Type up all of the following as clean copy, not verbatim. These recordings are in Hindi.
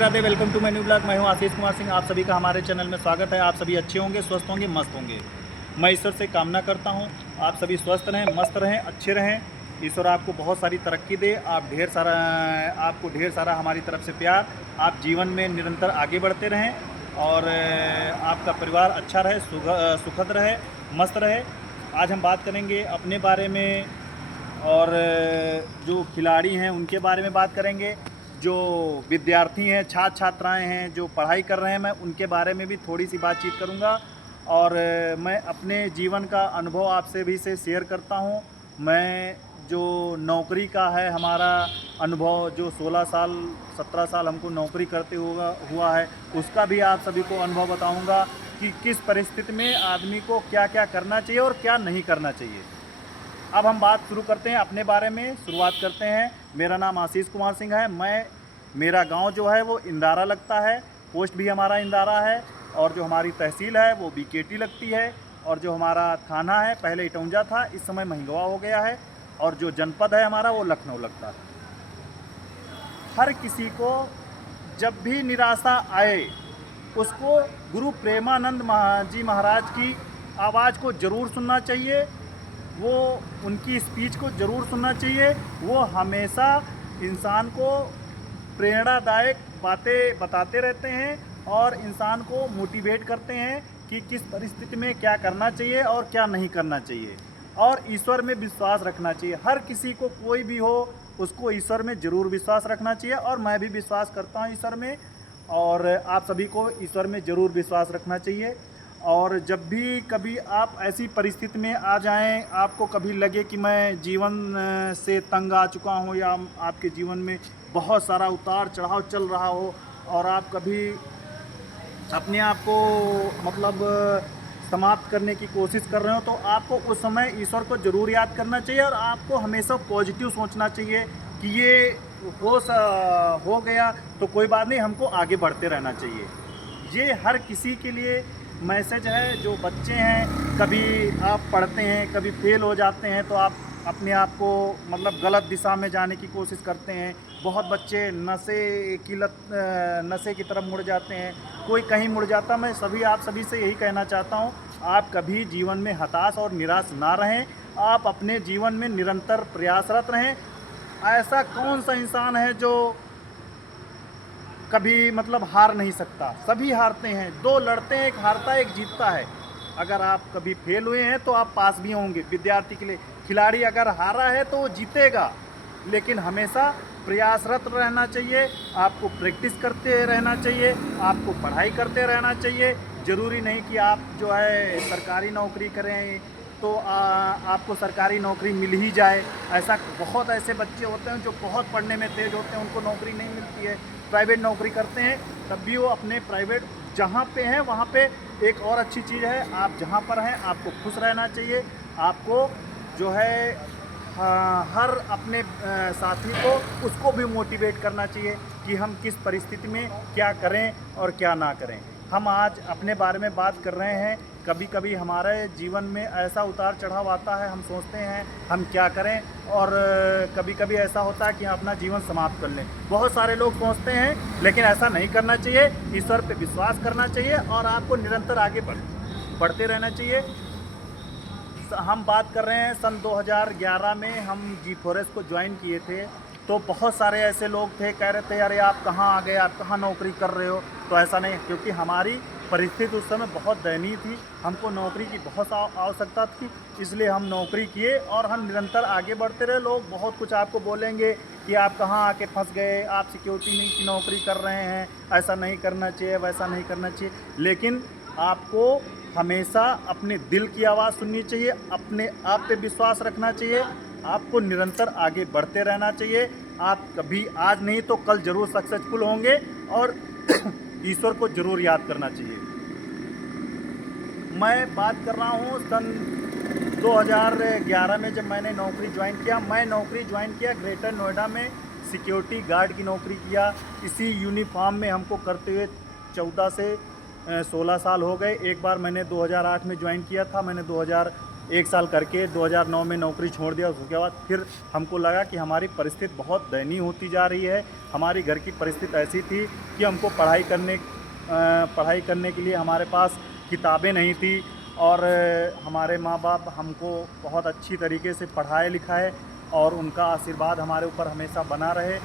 Radhe, welcome to my new blog. मैं हूं आशीष कुमार सिंह। आप सभी का हमारे चैनल में स्वागत है। आप सभी अच्छे होंगे, स्वस्थ होंगे, मस्त होंगे। मैं ईश्वर से कामना करता हूं आप सभी स्वस्थ रहें, मस्त रहें, अच्छे रहें। ईश्वर आपको बहुत सारी तरक्की दे। आपको ढेर सारा हमारी तरफ से प्यार। आप जीवन में निरंतर आगे बढ़ते रहें और आपका परिवार अच्छा रहे, सुखद रहे, मस्त रहे। आज हम बात करेंगे अपने बारे में और जो खिलाड़ी हैं उनके बारे में बात करेंगे। जो विद्यार्थी हैं, छात्र छात्राएं हैं जो पढ़ाई कर रहे हैं, मैं उनके बारे में भी थोड़ी सी बातचीत करूंगा। और मैं अपने जीवन का अनुभव आपसे भी से शेयर करता हूं। मैं जो नौकरी का है हमारा अनुभव, जो 16 साल 17 साल हमको नौकरी करते हुआ है, उसका भी आप सभी को अनुभव बताऊंगा कि किस परिस्थिति में आदमी को क्या क्या करना चाहिए और क्या नहीं करना चाहिए। अब हम बात शुरू करते हैं अपने बारे में। शुरुआत करते हैं। मेरा नाम आशीष कुमार सिंह है। मेरा गांव जो है वो इंदारा लगता है। पोस्ट भी हमारा इंदारा है और जो हमारी तहसील है वो बीकेटी लगती है। और जो हमारा थाना है, पहले इटौंजा था, इस समय महिंगवा हो गया है। और जो जनपद है हमारा वो लखनऊ लगता है। हर किसी को जब भी निराशा आए उसको गुरु प्रेमानंद जी महाराज की आवाज़ को ज़रूर सुनना चाहिए। वो उनकी स्पीच को ज़रूर सुनना चाहिए। वो हमेशा इंसान को प्रेरणादायक बातें बताते रहते हैं और इंसान को मोटिवेट करते हैं कि किस परिस्थिति में क्या करना चाहिए और क्या नहीं करना चाहिए। और ईश्वर में विश्वास रखना चाहिए। हर किसी को, कोई भी हो, उसको ईश्वर में ज़रूर विश्वास रखना चाहिए। और मैं भी विश्वास करता हूँ ईश्वर में, और आप सभी को ईश्वर में ज़रूर विश्वास रखना चाहिए। और जब भी कभी आप ऐसी परिस्थिति में आ जाएं, आपको कभी लगे कि मैं जीवन से तंग आ चुका हूं, या आपके जीवन में बहुत सारा उतार चढ़ाव चल रहा हो और आप कभी अपने आप को मतलब समाप्त करने की कोशिश कर रहे हो, तो आपको उस समय ईश्वर को ज़रूर याद करना चाहिए। और आपको हमेशा पॉजिटिव सोचना चाहिए कि ये हो गया तो कोई बात नहीं, हमको आगे बढ़ते रहना चाहिए। ये हर किसी के लिए मैसेज है। जो बच्चे हैं, कभी आप पढ़ते हैं, कभी फेल हो जाते हैं, तो आप अपने आप को मतलब गलत दिशा में जाने की कोशिश करते हैं। बहुत बच्चे नशे की तरफ मुड़ जाते हैं, कोई कहीं मुड़ जाता। मैं आप सभी से यही कहना चाहता हूँ, आप कभी जीवन में हताश और निराश ना रहें। आप अपने जीवन में निरंतर प्रयासरत रहें। ऐसा कौन सा इंसान है जो कभी मतलब हार नहीं सकता? सभी हारते हैं। दो लड़ते हैं, एक हारता है, एक जीतता है। अगर आप कभी फेल हुए हैं तो आप पास भी होंगे। विद्यार्थी के लिए, खिलाड़ी अगर हारा है तो वो जीतेगा, लेकिन हमेशा प्रयासरत रहना चाहिए। आपको प्रैक्टिस करते रहना चाहिए, आपको पढ़ाई करते रहना चाहिए। ज़रूरी नहीं कि आप जो है सरकारी नौकरी करें तो आपको सरकारी नौकरी मिल ही जाए। ऐसा बहुत ऐसे बच्चे होते हैं जो बहुत पढ़ने में तेज़ होते हैं, उनको नौकरी नहीं मिलती है, प्राइवेट नौकरी करते हैं, तब भी वो अपने प्राइवेट जहाँ पे हैं वहाँ पे। एक और अच्छी चीज़ है, आप जहाँ पर हैं आपको खुश रहना चाहिए। आपको जो है हर अपने साथी को, उसको भी मोटिवेट करना चाहिए कि हम किस परिस्थिति में क्या करें और क्या ना करें। हम आज अपने बारे में बात कर रहे हैं। कभी कभी हमारे जीवन में ऐसा उतार चढ़ाव आता है, हम सोचते हैं हम क्या करें, और कभी कभी ऐसा होता है कि हम अपना जीवन समाप्त कर लें। बहुत सारे लोग सोचते हैं, लेकिन ऐसा नहीं करना चाहिए। ईश्वर पे विश्वास करना चाहिए और आपको निरंतर आगे बढ़ते रहना चाहिए। हम बात कर रहे हैं सन 2011 में हम जी फॉरेस्ट को ज्वाइन किए थे। तो बहुत सारे ऐसे लोग थे, कह रहे थे अरे आप कहाँ आ गए, आप कहाँ नौकरी कर रहे हो। तो ऐसा नहीं, क्योंकि हमारी परिस्थिति उस समय बहुत दयनीय थी, हमको नौकरी की बहुत आवश्यकता थी, इसलिए हम नौकरी किए और हम निरंतर आगे बढ़ते रहे। लोग बहुत कुछ आपको बोलेंगे कि आप कहाँ आके फंस गए, आप सिक्योरिटी नहीं की नौकरी कर रहे हैं, ऐसा नहीं करना चाहिए, वैसा नहीं करना चाहिए। लेकिन आपको हमेशा अपने दिल की आवाज़ सुननी चाहिए, अपने आप पे विश्वास रखना चाहिए, आपको निरंतर आगे बढ़ते रहना चाहिए। आप कभी आज नहीं तो कल ज़रूर सक्सेसफुल होंगे और ईश्वर को ज़रूर याद करना चाहिए। मैं बात कर रहा हूँ सन 2011 में, जब मैंने नौकरी ज्वाइन किया। मैं नौकरी ज्वाइन किया ग्रेटर नोएडा में, सिक्योरिटी गार्ड की नौकरी किया। इसी यूनिफॉर्म में हमको करते हुए 14 से 16 साल हो गए। एक बार मैंने 2008 में ज्वाइन किया था, मैंने 1 साल करके 2009 में नौकरी छोड़ दिया। उसके बाद फिर हमको लगा कि हमारी परिस्थिति बहुत दयनीय होती जा रही है। हमारी घर की परिस्थिति ऐसी थी कि हमको पढ़ाई करने के लिए हमारे पास किताबें नहीं थी और हमारे माँ बाप हमको बहुत अच्छी तरीके से पढ़ाए लिखाए और उनका आशीर्वाद हमारे ऊपर हमेशा बना रहे।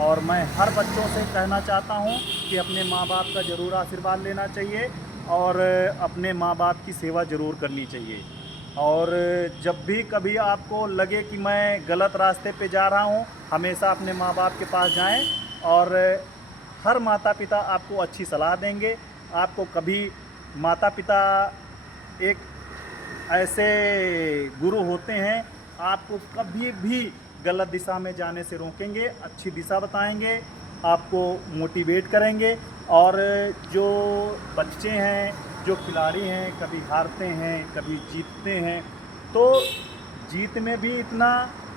और मैं हर बच्चों से कहना चाहता हूँ कि अपने माँ बाप का ज़रूर आशीर्वाद लेना चाहिए और अपने माँ बाप की सेवा ज़रूर करनी चाहिए। और जब भी कभी आपको लगे कि मैं गलत रास्ते पे जा रहा हूँ, हमेशा अपने माँ बाप के पास जाएं और हर माता पिता आपको अच्छी सलाह देंगे। आपको कभी माता पिता एक ऐसे गुरु होते हैं, आपको कभी भी गलत दिशा में जाने से रोकेंगे, अच्छी दिशा बताएंगे, आपको मोटिवेट करेंगे। और जो बच्चे हैं, जो खिलाड़ी हैं, कभी हारते हैं कभी जीतते हैं, तो जीत में भी इतना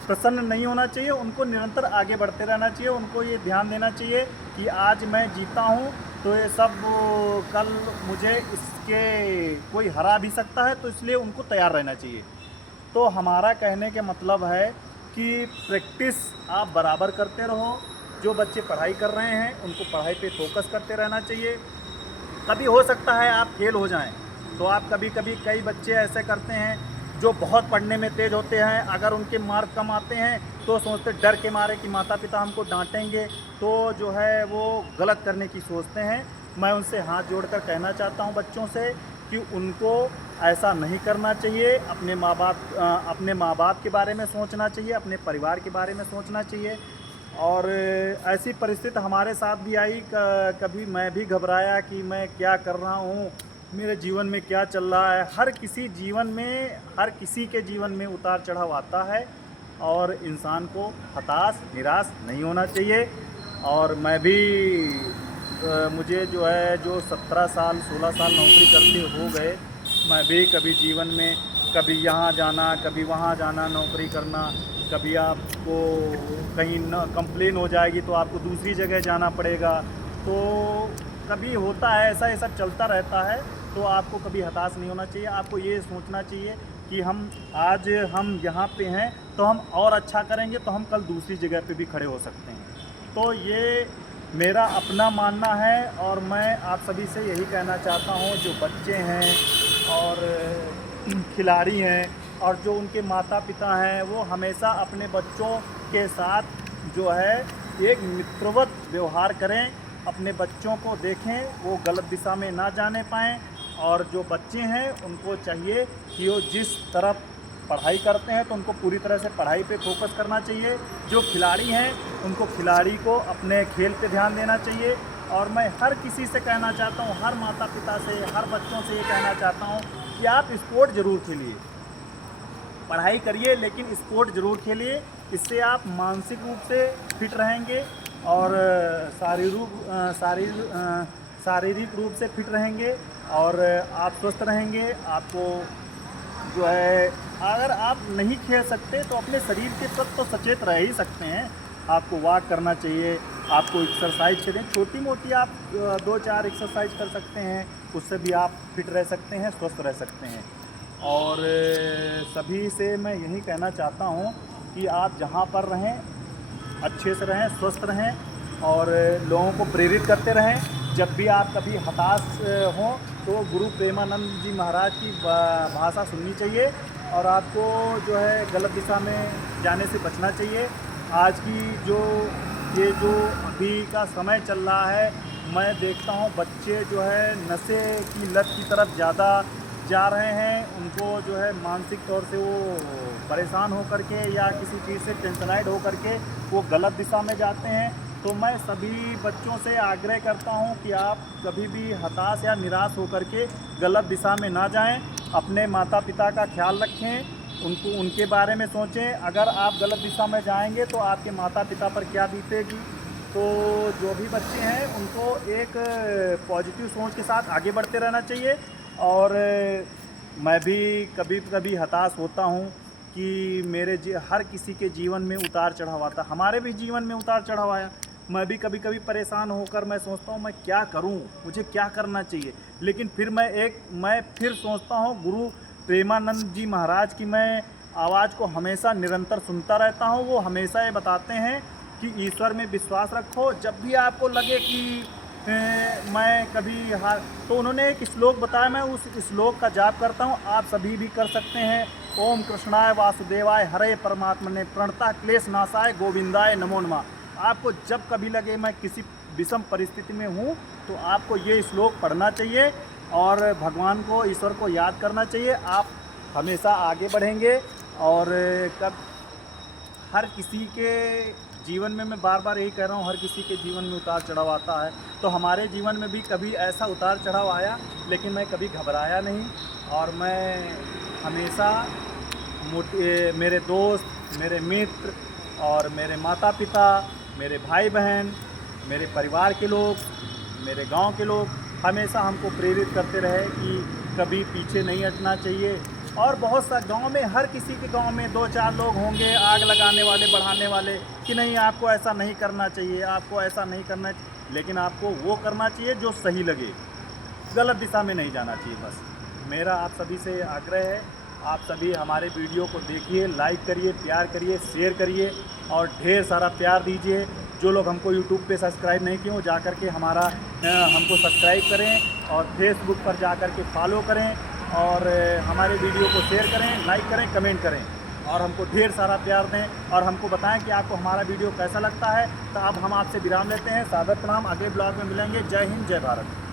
प्रसन्न नहीं होना चाहिए। उनको निरंतर आगे बढ़ते रहना चाहिए। उनको ये ध्यान देना चाहिए कि आज मैं जीता हूँ तो ये सब कल मुझे इसके कोई हरा भी सकता है, तो इसलिए उनको तैयार रहना चाहिए। तो हमारा कहने के मतलब है कि प्रैक्टिस आप बराबर करते रहो। जो बच्चे पढ़ाई कर रहे हैं उनको पढ़ाई पे फोकस करते रहना चाहिए। कभी हो सकता है आप फेल हो जाएं, तो आप कभी कई बच्चे ऐसे करते हैं जो बहुत पढ़ने में तेज़ होते हैं, अगर उनके मार्क कम आते हैं तो सोचते डर के मारे कि माता पिता हमको डांटेंगे, तो जो है वो गलत करने की सोचते हैं। मैं उनसे हाथ जोड़कर कहना चाहता हूं बच्चों से कि उनको ऐसा नहीं करना चाहिए। अपने माँ बाप के बारे में सोचना चाहिए, अपने परिवार के बारे में सोचना चाहिए। और ऐसी परिस्थिति हमारे साथ भी आई, कभी मैं भी घबराया कि मैं क्या कर रहा हूँ, मेरे जीवन में क्या चल रहा है। हर किसी के जीवन में उतार चढ़ाव आता है और इंसान को हताश निराश नहीं होना चाहिए। और मैं भी मुझे जो 17 साल 16 साल नौकरी करते हो गए, मैं भी कभी जीवन में कभी यहाँ जाना कभी वहाँ जाना, नौकरी करना, कभी आपको कहीं न कंप्लेन हो जाएगी तो आपको दूसरी जगह जाना पड़ेगा। तो कभी होता है ऐसा, ये सब चलता रहता है। तो आपको कभी हताश नहीं होना चाहिए। आपको ये सोचना चाहिए कि आज हम यहाँ पे हैं तो हम और अच्छा करेंगे तो हम कल दूसरी जगह पे भी खड़े हो सकते हैं। तो ये मेरा अपना मानना है और मैं आप सभी से यही कहना चाहता हूँ, जो बच्चे हैं और खिलाड़ी हैं और जो उनके माता पिता हैं, वो हमेशा अपने बच्चों के साथ जो है एक मित्रवत व्यवहार करें। अपने बच्चों को देखें, वो गलत दिशा में ना जाने पाएँ। और जो बच्चे हैं उनको चाहिए कि वो जिस तरफ पढ़ाई करते हैं तो उनको पूरी तरह से पढ़ाई पे फोकस करना चाहिए। जो खिलाड़ी हैं उनको खिलाड़ी को अपने खेल पे ध्यान देना चाहिए। और मैं हर किसी से कहना चाहता हूँ, हर माता पिता से, हर बच्चों से ये कहना चाहता हूँ कि आप स्पोर्ट ज़रूर खेलिए, पढ़ाई करिए लेकिन स्पोर्ट ज़रूर खेलिए। इससे आप मानसिक रूप से फिट रहेंगे और शारीरिक रूप से फिट रहेंगे और आप स्वस्थ रहेंगे। आपको जो है, अगर आप नहीं खेल सकते तो अपने शरीर के प्रति तो सचेत रह ही सकते हैं। आपको वॉक करना चाहिए, आपको एक्सरसाइज करें, छोटी मोटी आप 2-4 एक्सरसाइज कर सकते हैं, उससे भी आप फिट रह सकते हैं, स्वस्थ रह सकते हैं। और सभी से मैं यही कहना चाहता हूँ कि आप जहाँ पर रहें अच्छे से रहें, स्वस्थ रहें और लोगों को प्रेरित करते रहें। जब भी आप कभी हताश हों तो गुरु प्रेमानंद जी महाराज की भाषा सुननी चाहिए और आपको जो है गलत दिशा में जाने से बचना चाहिए। आज की जो अभी का समय चल रहा है, मैं देखता हूँ बच्चे जो है नशे की लत की तरफ ज़्यादा जा रहे हैं। उनको जो है मानसिक तौर से वो परेशान हो करके या किसी चीज़ से टेंशनाइड हो करके वो गलत दिशा में जाते हैं। तो मैं सभी बच्चों से आग्रह करता हूं कि आप कभी भी हताश या निराश होकर के गलत दिशा में ना जाएं। अपने माता पिता का ख्याल रखें, उनके बारे में सोचें। अगर आप गलत दिशा में जाएंगे तो आपके माता पिता पर क्या बीतेगी। तो जो भी बच्चे हैं उनको एक पॉजिटिव सोच के साथ आगे बढ़ते रहना चाहिए। और मैं भी कभी कभी हताश होता हूँ कि हर किसी के जीवन में उतार चढ़ाव आता, हमारे भी जीवन में उतार चढ़ाव आया। मैं भी कभी कभी परेशान होकर मैं सोचता हूँ मैं क्या करूँ, मुझे क्या करना चाहिए। लेकिन फिर मैं फिर सोचता हूँ गुरु प्रेमानंद जी महाराज की मैं आवाज़ को हमेशा निरंतर सुनता रहता हूँ। वो हमेशा ये बताते हैं कि ईश्वर में विश्वास रखो। जब भी आपको लगे कि मैं कभी हार, तो उन्होंने एक श्लोक बताया, मैं उस श्लोक का जाप करता हूँ। आप सभी भी कर सकते हैं। ओम कृष्णाय वासुदेवाय हरे परमात्मने प्रणता क्लेश नाशाय गोविंदाय नमो नमः। आपको जब कभी लगे मैं किसी विषम परिस्थिति में हूँ तो आपको ये श्लोक पढ़ना चाहिए और भगवान को, ईश्वर को याद करना चाहिए। आप हमेशा आगे बढ़ेंगे। और कब हर किसी के जीवन में, मैं बार बार यही कह रहा हूँ, हर किसी के जीवन में उतार चढ़ाव आता है। तो हमारे जीवन में भी कभी ऐसा उतार चढ़ाव आया, लेकिन मैं कभी घबराया नहीं। और मैं हमेशा मेरे दोस्त, मेरे मित्र और मेरे माता पिता, मेरे भाई बहन, मेरे परिवार के लोग, मेरे गांव के लोग हमेशा हमको प्रेरित करते रहे कि कभी पीछे नहीं हटना चाहिए। और बहुत सा गांव में, हर किसी के गांव में 2-4 लोग होंगे आग लगाने वाले, बढ़ाने वाले कि नहीं आपको ऐसा नहीं करना चाहिए, आपको ऐसा नहीं करना चाहिए। लेकिन आपको वो करना चाहिए जो सही लगे, गलत दिशा में नहीं जाना चाहिए। बस मेरा आप सभी से आग्रह है, आप सभी हमारे वीडियो को देखिए, लाइक करिए, प्यार करिए, शेयर करिए और ढेर सारा प्यार दीजिए। जो लोग हमको यूट्यूब पे सब्सक्राइब नहीं किए हो, जा कर के हमको सब्सक्राइब करें और फेसबुक पर जा कर के फॉलो करें और हमारे वीडियो को शेयर करें, लाइक करें, कमेंट करें और हमको ढेर सारा प्यार दें और हमको बताएं कि आपको हमारा वीडियो कैसा लगता है। तो अब हम आपसे विराम लेते हैं। सादर प्रणाम, अगले ब्लॉग में मिलेंगे। जय हिंद, जय भारत।